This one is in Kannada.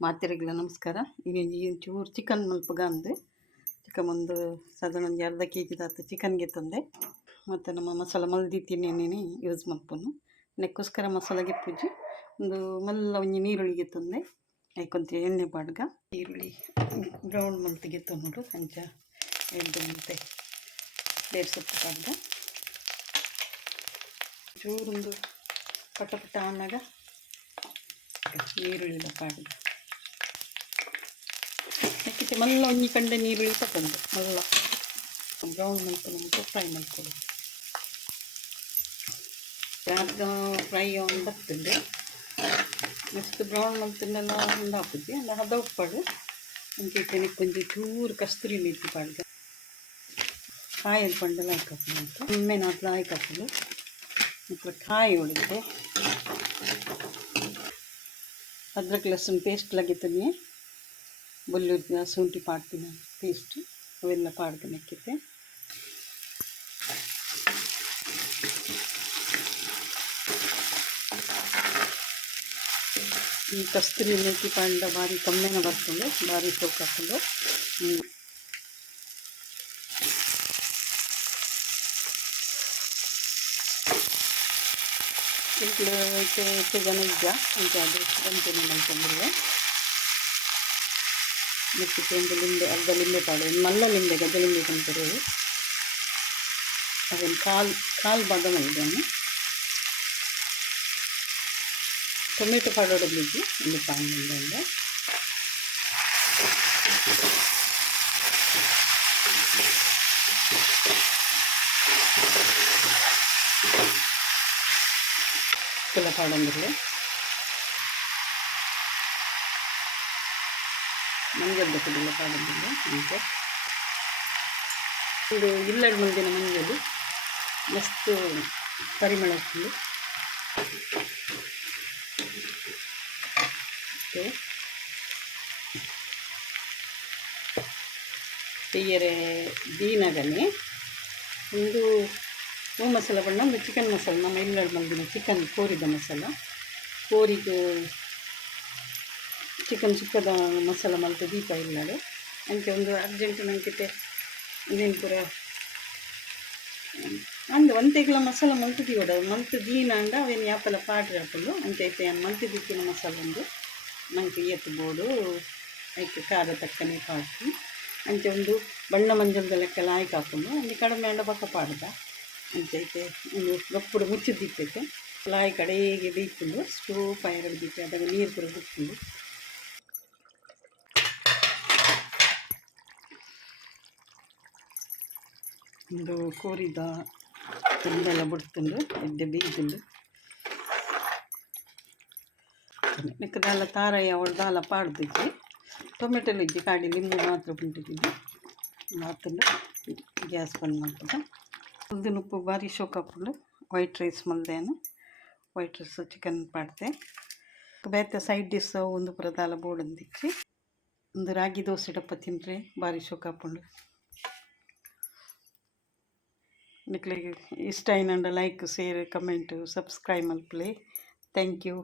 ಮಾತೆರೆಗ್ಲ ನಮಸ್ಕಾರ. ಈಗ ಚೂರು ಚಿಕನ್ ಮಲ್ಪಗ ಅಂದು ಚಿಕನ್ ಒಂದು ಸಾಧಾರಣ ಒಂದು ಅರ್ಧ ಕೆಜಿ ದಾತ ಚಿಕನ್ಗೆ ತಂದೆ ಮತ್ತು ನಮ್ಮ ಮಸಾಲ ಮಲ್ದಿತ್ತಿನೇನೆ ಯೂಸ್ ಮಲ್ಪನು ನೆಕ್ಕೋಸ್ಕರ ಮಸಾಲೆಗೆ ಪೂಜಿ ಒಂದು ಮಲ್ಲ ಒಂಜಿ ನೀರುಳ್ಳಿಗೆ ತಂದೆ ಐಕೊಂತ ಎಣ್ಣೆ ಪಾಡ್ಗ ಈರುಳ್ಳಿ ಬ್ರೌನ್ ಮಲ್ತಿಗೆ ನೋಡು ಅಂಚ ಎಣ್ಣೆ ಮತ್ತೆ ಬೇರೆ ಸೊಪ್ಪು ಪಾಡ್ಗ ಚೂರೊಂದು ಪಟ ಪಟ ಆನಾಗ ನೀರುಳ್ಳಿ ಪಾಡ್ಗ ನೆಕ್ಕಿತೆ ಮಲ್ಲ ಒಂಜಿ ಕಂಡೆ ನೀರುಳ್ಳಿ ತಗೊಂಡು ಮಲ್ಲ ಬ್ರೌನ್ ಮಲ್ಕೊಂಡು ಫ್ರೈ ಮಾಡ್ಕೊಳ್ಳಿ. ಯಾರ್ದು ಫ್ರೈ ಒಂದು ಬರ್ತದೆ ನೆಕ್ಸ್ಟ್ ಬ್ರೌನ್ ಮಲ್ತನ್ನೆಲ್ಲ ಒಂದು ಹಾಕುತ್ತೆ ಅಂದ ಹದ ಉಪ್ಪಾಡು ಅಂಚೆ ಕೊಂಚ ಚೂರು ಕಸ್ತೂರಿ ಮೆಥಿ ಪಾಡ್ಗ ಕಾಯಲ್ಲಿ ಪಂಡೆಲ್ಲ ಹಾಕಪ್ಪ ಅಂತ ಒಮ್ಮೆ ನಾಟ್ಲ ಹಾಕಪ್ಪಲು ಮತ್ತು ಕಾಯಿ ಉಳಿತೆ ಅದ್ರಕ್ ಲಸನ್ ಪೇಸ್ಟ್ ಲಗಿತನೇ ಬೆಳ್ಳುಳ್ಳಿ ಶುಂಠಿ ಪಾಡ್ತಿನ ಪೇಸ್ಟ್ ಅವೆಲ್ಲ ಪಾಡ್ದು ನೆಕ್ಕಿತೆ ಈ ಕಸ್ತೂರಿ ಮೆಥಿ ಪಾಂಡ ಭಾರಿ ಕಮ್ಮಿನ ಬರ್ತದೆ ಭಾರಿ ಸೊಪ್ಪು ಹಾಕೊಂಡು ಹೆಚ್ಚು ಜನ ಇದ್ದ ಅಂತ ಅದು ಗಂಟೆನ ಮಾಡ್ಕೊಂಡ್ರೆ ಮೆಕ್ಕಿತೆ ಒಂದು ಲಿಂಬೆ ಅರ್ಧ ಲಿಂಬೆ ಪಾಡು ಮಲ್ಲ ಲಿಂಬೆ ಗದ್ದ ಲಿಂಬೆ ತಂತಾರೆ ಅದನ್ನು ಕಾಲು ಭಾಗ ಮಾಡಿದ್ದಾನೆ. ಟೊಮೆಟೊ ಪಾಡೋಡಲಿದ್ದು ಒಂದು ಪಾನಿಂದ ಕೆಲ ಪಾಡಂದ್ರೆ ಮಂಜದ ಕುಡಿಲ್ಲ ಪಾಡಂದಿಲ್ಲ ಅಂತ ಇದು ಇಲ್ಲೆರಡು ಮಂದಿನ ಮಂಜಲು ಮಸ್ತ್ ಪರಿಮಳ ಫುಲ್ಲು ತೆಯ್ಯರೆ ದೀನಗನೆ ಒಂದು ಹೂ ಮಸಾಲ ಬಣ್ಣ ಒಂದು ಚಿಕನ್ ಮಸಾಲ ನಮ್ಮ ಇಲ್ಲೆರಡು ಮಂದಿನ ಚಿಕನ್ ಕೋರಿದ ಮಸಾಲ ಕೋರಿಗೆ ಚಿಕನ್ ಸುಕ್ಕದ ಮಸಾಲ ಮಲ್ತು ದೀಪ ಇಲ್ಲಡೆ ಅಂಚೆ ಒಂದು ಅರ್ಜೆಂಟ್ ನಂಗೆ ಇದೇನು ಪೂರ ಅಂದು ಒಂತೆಗ್ಲ ಮಸಾಲ ಮಲ್ತುದಿವಡ ಮಲ್ತು ದೀನ ಅಂಡ ಅವೇನು ಯಾಪಲ ಪಾಡ್ರೆ ಹಾಕಲು ಅಂಚೈತೆ ಮಲ್ತಿದ್ದಿಕ್ಕಿನ ಮಸಾಲ ಒಂದು ನಂಗೆ ಎತ್ತು ಬೋಡು ಐಕೆ ಖಾರ ತಕ್ಕನೆ ಪಾಕಿ ಅಂಚೆ ಒಂದು ಬಣ್ಣ ಮಂಜದ ಲೆಕ್ಕೆಲ್ಲ ಆಯ್ಕೆ ಹಾಕೊಂಡು ಅಲ್ಲಿ ಕಡಿಮೆ ಅಂಡ ಪಕ್ಕ ಪಾಡ್ದ ಅಂಚೈತೆ ಒಂದು ಗಪ್ಪುಡು ಮುಚ್ಚಿದ್ದಿತ್ತೈತೆ ಲಾಯಿ ಕಡೆಗೆ ಬೇಯ್ಕೊಂಡು ಸ್ಟೋವ್ ಫೈರ್ ಹಿಡಿದಿತ್ತು ಅದಾಗ ನೀರು ಪೂರ ಬಿಟ್ಕೊಂಡು ಒಂದು ಕೋರಿದ ತುಂಬೆಲ್ಲ ಬಿಡ್ತುಂಡು ಎಡ್ಡೆ ಬೇಯ್ತುಂಡು ಲೆಕ್ಕದಾಲ ತಾರಯ್ಯ ಅವಳದಾಲ ಪಾಡ್ದಿದ್ವಿ ಟೊಮೆಟೊಲು ಇದ್ದಿ ಕಾಡಿ ಲಿಂಬು ಮಾತ್ರ ಬಿಟ್ಟಿದ್ದು ಮಾತುಂಡು ಗ್ಯಾಸ್ ಬಂದ್ ಮಾಡ್ತದೆ ಉದ್ದಿನ ಉಪ್ಪು ಭಾರಿ ಶೋಕ್ ಹಾಕೊಂಡು ವೈಟ್ ರೈಸ್ ಮಲ್ದೇನು ವೈಟ್ ರೈಸ್ ಚಿಕನ್ ಪಾಡ್ದೆ ಬೇತೆ ಸೈಡ್ ಡಿಶ್ ಒಂದು ಪುರದಾಲ ಬೋರ್ಡಂದಿಚ್ಚಿ ಒಂದು ರಾಗಿ ದೋಸೆ ಡಪ್ಪ ತಿಂದರೆ ಭಾರಿ ಶೋಕ್ ಹಾಕೊಂಡು ನಿಕ್ಲಿಗೆ ಇಷ್ಟ ಏನಂಡ ಲೈಕ್ ಶೇರ್ ಕಮೆಂಟ್ ಸಬ್ಸ್ಕ್ರೈಬ್ ಮಲ್ಪಲೆ ಥ್ಯಾಂಕ್ ಯು.